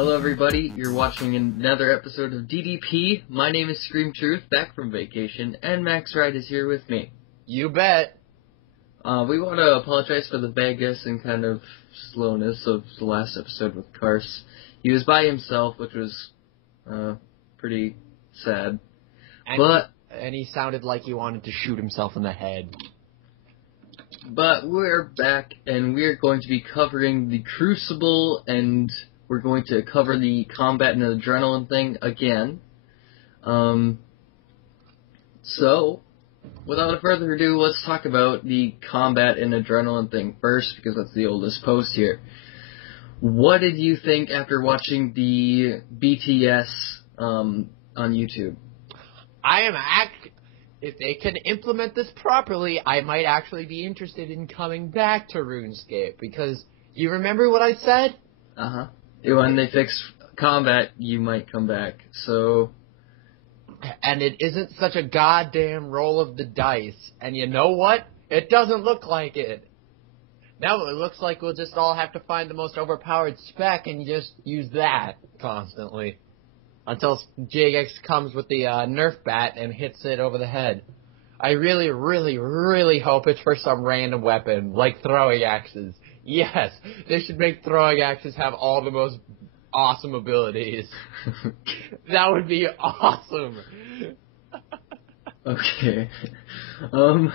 Hello everybody, you're watching another episode of DDP. My name is Scream Truth, back from vacation, and Max Wright is here with me. You bet. We want to apologize for the vagueness and kind of slowness of the last episode with Kars. He was by himself, which was pretty sad. And he sounded like he wanted to shoot himself in the head. But we're back, and we're going to be covering the Crucible, and we're going to cover the combat and adrenaline thing again. So, without further ado, let's talk about the combat and adrenaline thing first, because that's the oldest post here. What did you think after watching the BTS on YouTube? If they can implement this properly, I might actually be interested in coming back to Runescape, because you remember what I said? Uh-huh. When they fix combat, you might come back, so... And it isn't such a goddamn roll of the dice, and you know what? It doesn't look like it. Now it looks like we'll just all have to find the most overpowered spec and just use that constantly. Until JX comes with the Nerf bat and hits it over the head. I really, really, really hope it's for some random weapon, like throwing axes. Yes, they should make throwing axes have all the most awesome abilities. That would be awesome. Okay. Well,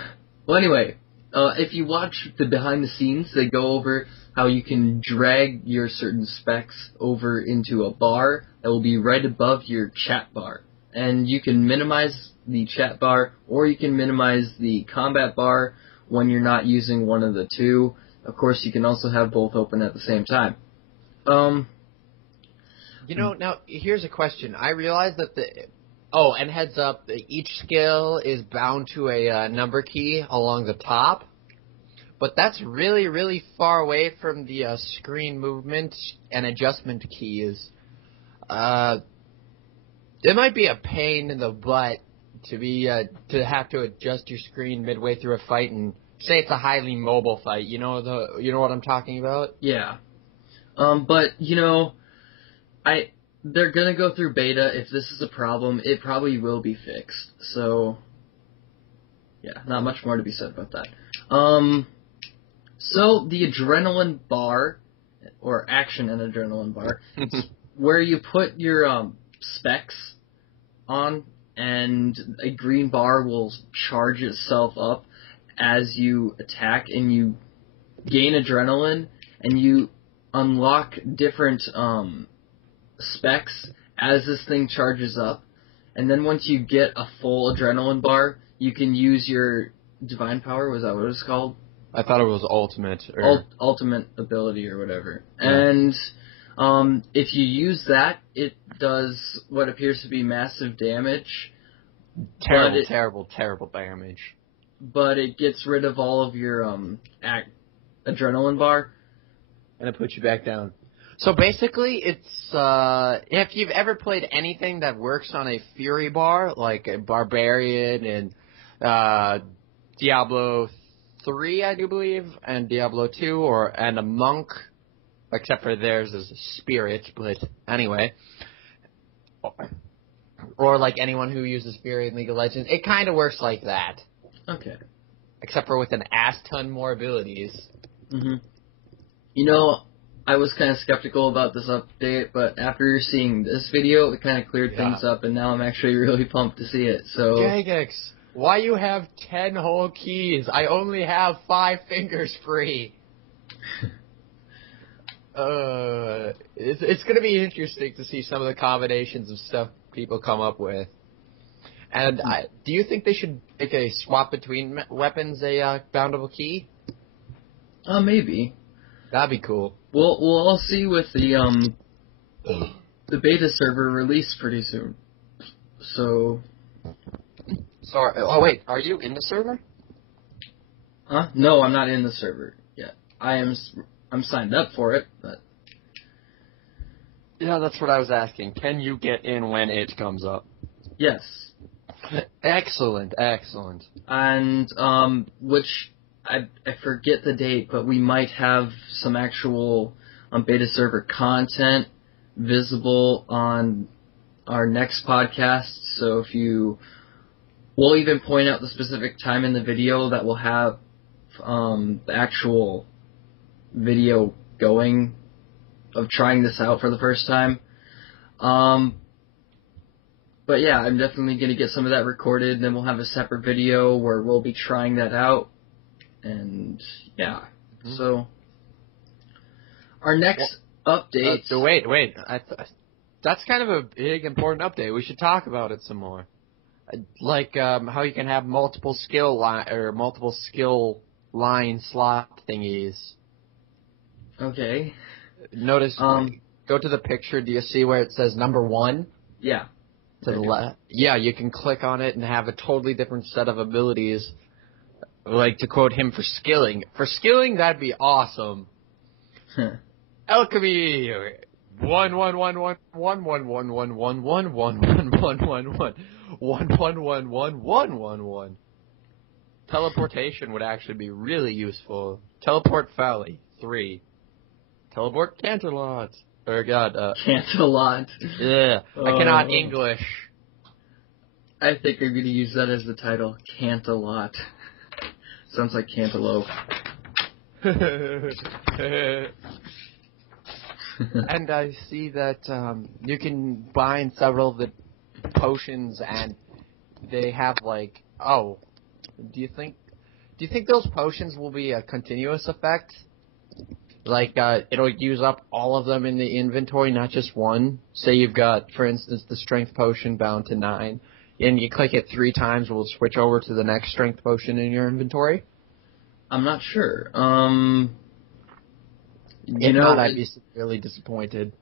anyway, if you watch the behind the scenes, they go over how you can drag your certain specs over into a bar that will be right above your chat bar. And you can minimize the chat bar, or you can minimize the combat bar when you're not using one of the two. Of course, you can also have both open at the same time. Now, here's a question. I realize that and heads up, each skill is bound to a number key along the top. But that's really, really far away from the screen movement and adjustment keys. It might be a pain in the butt to have to adjust your screen midway through a fight, and say it's a highly mobile fight. You know what I'm talking about? Yeah. But they're gonna go through beta. If this is a problem, it probably will be fixed. So, yeah, not much more to be said about that. So, the adrenaline bar, or action and adrenaline bar, it's where you put your specs on, and a green bar will charge itself up as you attack, and you gain adrenaline, and you unlock different specs as this thing charges up. And then once you get a full adrenaline bar, you can use your divine power, was that what it was called? I thought it was ultimate. Ultimate ability or whatever. Yeah. And if you use that, it does what appears to be massive damage. Terrible damage. But it gets rid of all of your adrenaline bar. And it puts you back down. So basically, it's if you've ever played anything that works on a Fury bar, like a Barbarian and Diablo 3, I do believe, and Diablo 2, and a Monk, except for theirs is a Spirit, but anyway. Or like anyone who uses Spirit in League of Legends, it kind of works like that. Okay. Except for with an ass ton more abilities. Mm-hmm. I was kind of skeptical about this update, but after seeing this video, it kind of cleared things up, and now I'm actually really pumped to see it. So, Jagex, why you have 10 whole keys? I only have 5 fingers free. It's going to be interesting to see some of the combinations of stuff people come up with. And do you think they should make a swap between weapons a boundable key? Maybe. That'd be cool. We'll all see with the beta server release pretty soon. So. Sorry. Oh wait, are you in the server? Huh? No, I'm not in the server yet. I'm signed up for it, but. Yeah, that's what I was asking. Can you get in when it comes up? Yes. Excellent. And which I forget the date, but we might have some actual beta server content visible on our next podcast. So we'll even point out the specific time in the video that will have the actual video going of trying this out for the first time. But yeah, I'm definitely going to get some of that recorded, and then we'll have a separate video where we'll be trying that out. And yeah, so our next update. So wait. That's kind of a big, important update. We should talk about it some more. Like how you can have multiple skill line slot thingies. Okay. Notice. Go to the picture. Do you see where it says number 1? Yeah. To the left. Yeah, you can click on it and have a totally different set of abilities. Like, to quote him, for skilling. For skilling, that'd be awesome. Alchemy. 1 1 1 1 1 1 1 1 1 1 1 1 1 1 1 1 1 1 1 1 1 1. Teleportation would actually be really useful. Teleport Valley 3. Teleport Cantelot. Or God, Cantelot. Yeah, I cannot English. I think I'm going to use that as the title. Cantelot. Sounds like cantaloupe. And I see that you can bind several of the potions, and they have like, do you think those potions will be a continuous effect? Like, it'll use up all of them in the inventory, not just one. Say you've got, for instance, the strength potion bound to 9, and you click it 3 times, will it switch over to the next strength potion in your inventory? I'm not sure. If not, I'd be severely disappointed.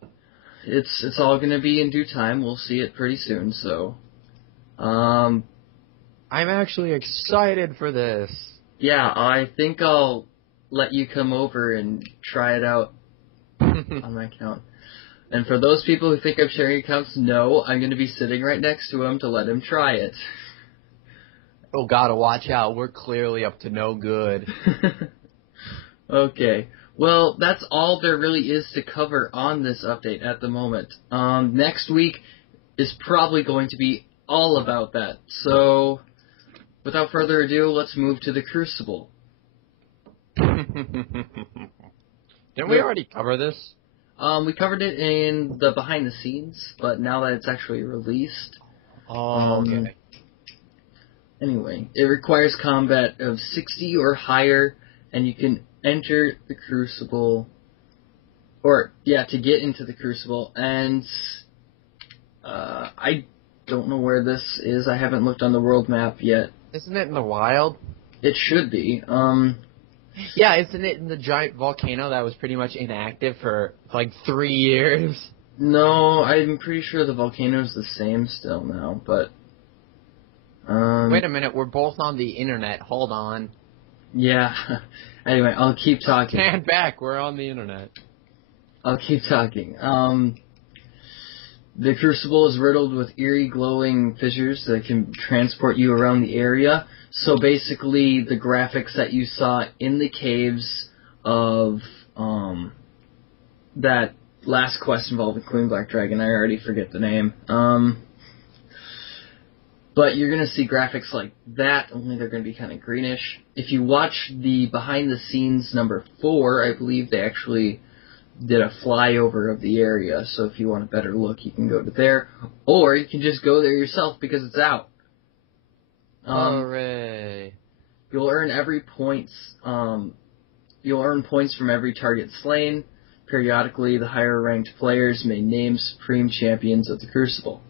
It's all going to be in due time. We'll see it pretty soon, so. I'm actually excited for this. Yeah, I think I'll let you come over and try it out on my account. And for those people who think I'm sharing accounts, no, I'm going to be sitting right next to him to let him try it. Oh, gotta watch out. We're clearly up to no good. Okay. Well, that's all there really is to cover on this update at the moment. Next week is probably going to be all about that. So, without further ado, let's move to the Crucible. Didn't we already cover this? We covered it in the behind the scenes, but now that it's actually released. Oh, okay. Anyway, it requires combat of 60 or higher, and you can enter the Crucible, to get into the Crucible, and I don't know where this is. I haven't looked on the world map yet. Isn't it in the wild? It should be. Yeah, isn't it in the giant volcano that was pretty much inactive for like 3 years? No, I'm pretty sure the volcano's the same still now, but... Wait a minute, we're both on the internet. Hold on. Yeah. Anyway, I'll keep talking. Stand back, we're on the internet. I'll keep talking. The Crucible is riddled with eerie glowing fissures that can transport you around the area. So basically, the graphics that you saw in the caves of that last quest involving Queen Black Dragon, I already forget the name. But you're going to see graphics like that, only they're going to be kind of greenish. If you watch the behind the scenes number 4, I believe they actually did a flyover of the area. So if you want a better look, you can go to there. Or you can just go there yourself because it's out. Hooray. You'll earn points from every target slain. Periodically, the higher ranked players may name supreme champions of the Crucible.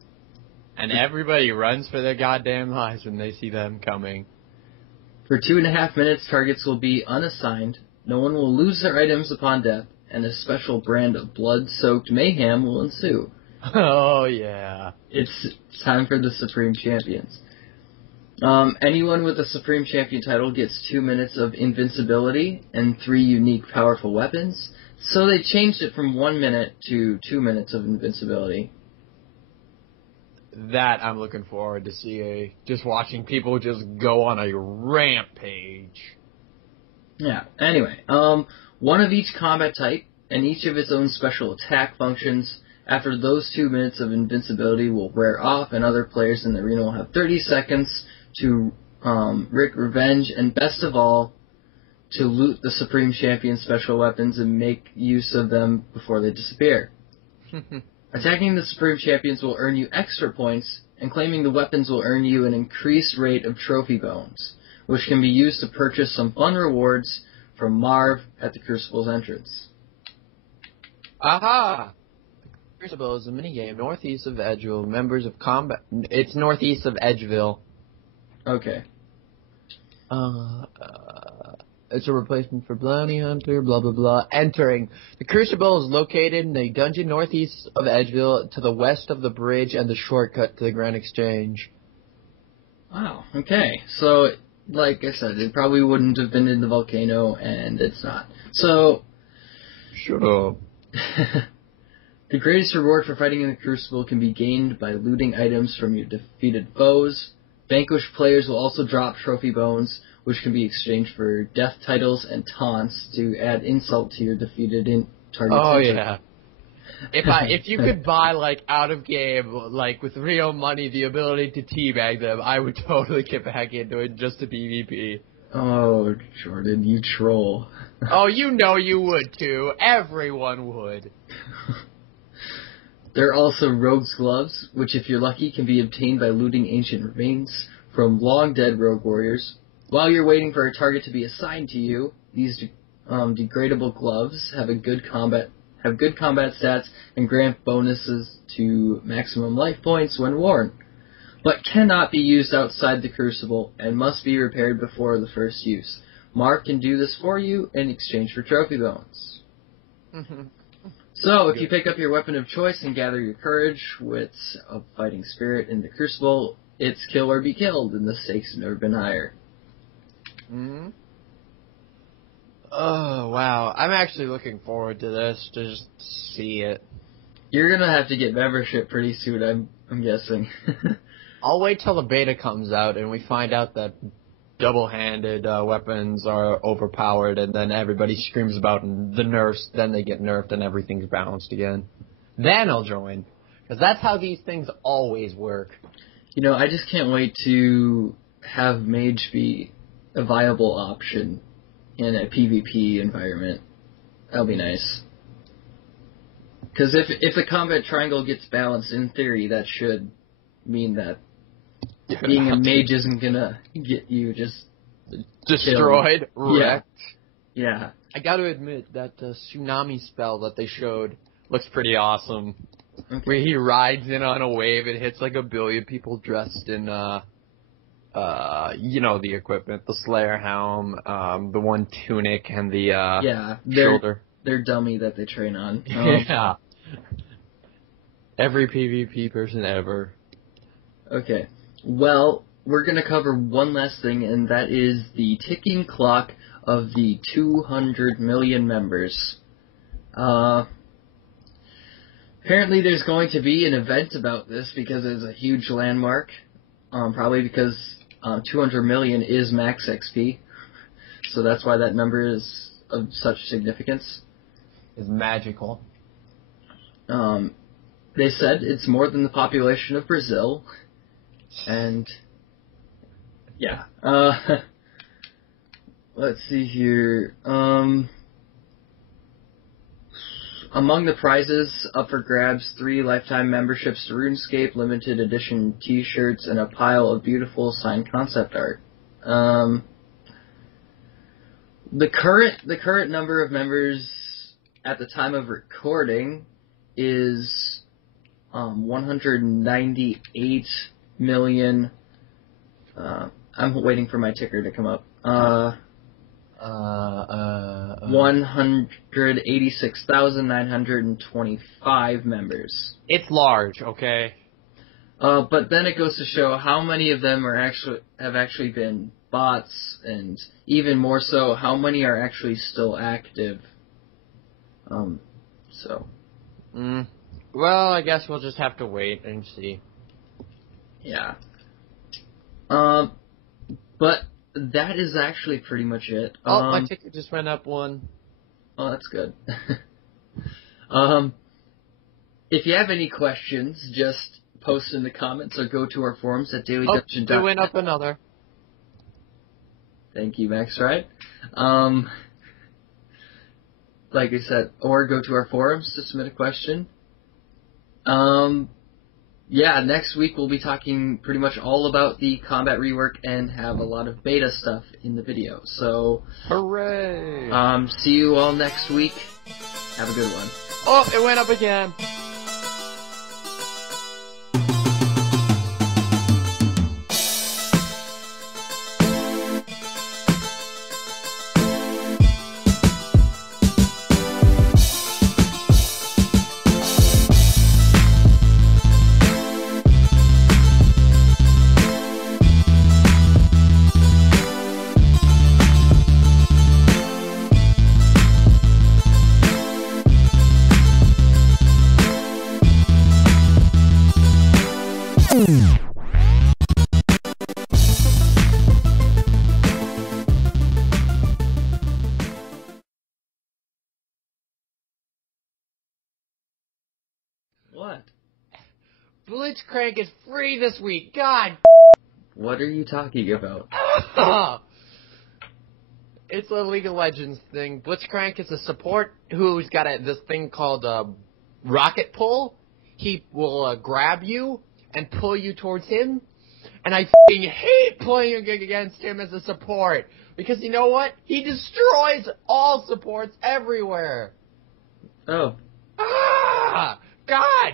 And everybody runs for their goddamn lives when they see them coming. For 2.5 minutes, targets will be unassigned, no one will lose their items upon death, and a special brand of blood-soaked mayhem will ensue. Oh, yeah. It's time for the Supreme Champions. Anyone with a Supreme Champion title gets 2 minutes of invincibility and 3 unique powerful weapons, so they changed it from 1 minute to 2 minutes of invincibility. That I'm looking forward to seeing. Just watching people just go on a rampage. Yeah, anyway, one of each combat type, and each of its own special attack functions, After those 2 minutes of invincibility will wear off, and other players in the arena will have 30 seconds to wreak revenge, and best of all, to loot the Supreme Champion's special weapons and make use of them before they disappear. Attacking the Supreme Champions will earn you extra points, and claiming the weapons will earn you an increased rate of trophy bones, which can be used to purchase some fun rewards from Marv at the Crucible's entrance. Aha! Crucible is a minigame northeast of Edgeville. Members of combat... It's northeast of Edgeville. Okay. It's a replacement for Bounty Hunter, blah, blah, blah. Entering. The Crucible is located in a dungeon northeast of Edgeville, to the west of the bridge and the shortcut to the Grand Exchange. Wow, okay. So, like I said, it probably wouldn't have been in the volcano, and it's not. So... Shut up. The greatest reward for fighting in the Crucible can be gained by looting items from your defeated foes. Vanquished players will also drop trophy bones, which can be exchanged for death titles and taunts to add insult to your defeated target's entry. Yeah. If you could buy, like, out of game, like, with real money, the ability to teabag them, I would totally get back into it just to PvP. Oh, Jordan, you troll. Oh, you know you would too. Everyone would. There are also Rogue's Gloves, which if you're lucky can be obtained by looting ancient remains from long-dead rogue warriors. While you're waiting for a target to be assigned to you, these degradable gloves have good combat stats and grant bonuses to maximum life points when worn, but cannot be used outside the Crucible and must be repaired before the first use. Mark can do this for you in exchange for trophy bones. So, if you pick up your weapon of choice and gather your courage, wits, of fighting spirit in the Crucible, it's kill or be killed, and the stakes have never been higher. Mm-hmm. Oh, wow. I'm actually looking forward to this, to just see it. You're gonna have to get membership pretty soon, I'm guessing. I'll wait till the beta comes out and we find out that double-handed weapons are overpowered, and then everybody screams about the nerfs, then they get nerfed and everything's balanced again. Then I'll join. Because that's how these things always work. You know, I just can't wait to have Mage be a viable option in a PvP environment. That'll be nice. Because if the combat triangle gets balanced, in theory, that should mean that being a mage isn't gonna get you just destroyed, killed. wrecked. Yeah. I gotta admit, that tsunami spell that they showed looks pretty awesome. Okay. Where he rides in on a wave and hits like a billion people dressed in, you know, the equipment, the Slayer helm, the one tunic, and the, shoulder. Their dummy that they train on. Yeah. Every PvP person ever. Okay. Well, we're going to cover one last thing, and that is the ticking clock of the 200 million members. Apparently there's going to be an event about this because it's a huge landmark. Probably because 200 million is max XP. So that's why that number is of such significance. Is magical. They said it's more than the population of Brazil. And, yeah. Let's see here. Among the prizes up for grabs, 3 lifetime memberships to RuneScape, limited edition t-shirts, and a pile of beautiful signed concept art. The current number of members at the time of recording is 198 million. I'm waiting for my ticker to come up. 186,925 members. It's large, okay? But then it goes to show how many of them have actually been bots, and even more so, how many are actually still active. Well, I guess we'll just have to wait and see. Yeah. But that is actually pretty much it. Oh, my ticket just went up 1. Oh, that's good. If you have any questions, just post in the comments or go to our forums at dailydungeon.net. Doing up another. Thank you, Max, right? Like I said, or go to our forums to submit a question. Yeah, next week we'll be talking pretty much all about the combat rework and have a lot of beta stuff in the video. So, hooray! See you all next week. Have a good one. Oh, it went up again. What? Blitzcrank is free this week. God. What are you talking about? It's a League of Legends thing. Blitzcrank is a support who's got this thing called rocket pull. He will grab you and pull you towards him. And I f***ing hate playing against him as a support. Because you know what? He destroys all supports everywhere. Oh. Ah! God!